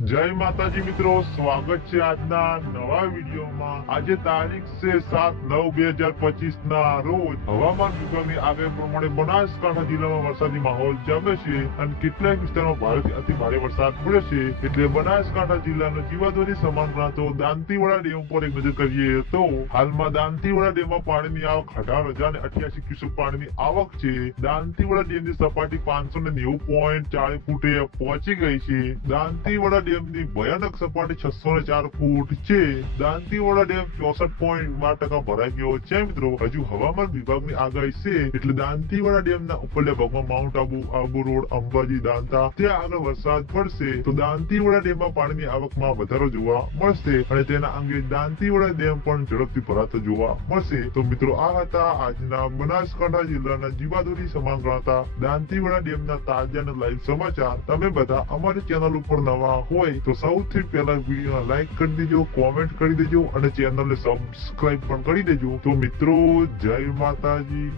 જય માતાજી મિત્રો, સ્વાગત છે આજના નવા વિડીયોમાં। આજે તારીખ છે 7/9/2025 ના રોજ હવામાન વિભાગની આગાહી પ્રમાણે બનાસકાંઠા જિલ્લામાં વરસાદી માહોલ જામે છે અને કેટલાક વિસ્તારોમાં ભારેથી અતિ ભારે વરસાદ પડ્યો છે। એટલે બનાસકાંઠા જિલ્લાનો જીવાદોરી સમાન ગણાતો દાંતીવાડા ડેમ પર એક નજર કરીએ તો હાલમાં દાંતીવાડા ડેમમાં પાણીની આવક 18,088 ક્યુસેક પાણીની આવક છે। દાંતીવાડા ડેમની સપાટી 590.40 ફૂટે પહોંચી ગઈ છે। દાંતીવાડા ડેમની ભયાનક સપાટી 604 ફૂટ છે। દાંતીવાડા ડેમ 64.12% ભરાઈ ગયો છે। મિત્રો, હજુ હવામાન વિભાગની આગાહી છે એટલે દાંતીવાડા ડેમના ઉપરના ભાગમાં માઉન્ટ આબુ રોડ, અંબાજી, દાંતા ત્યાં આગળ વરસાદ પડશે તો દાંતીવાડા ડેમમાં પાણીની આવકમાં વધારો જોવા મળશે અને તેના અંગે દાંતીવાડા ડેમ પણ ઝડપથી ભરાતો જોવા મળશે। તો મિત્રો, આ હતા આજના બનાસકાંઠા જિલ્લાના જીવાદોરી સમાન ગણાતા દાંતીવાડા ડેમના તાજા અને લાઈવ સમાચાર। તમે બધા અમારી ચેનલ ઉપર નવા હોય તો સૌથી પહેલા વિડીયો લાઈક કરી દેજો, કોમેન્ટ કરી દેજો અને ચેનલને સબસ્ક્રાઇબ પણ કરી દેજો। તો મિત્રો, જય માતાજી।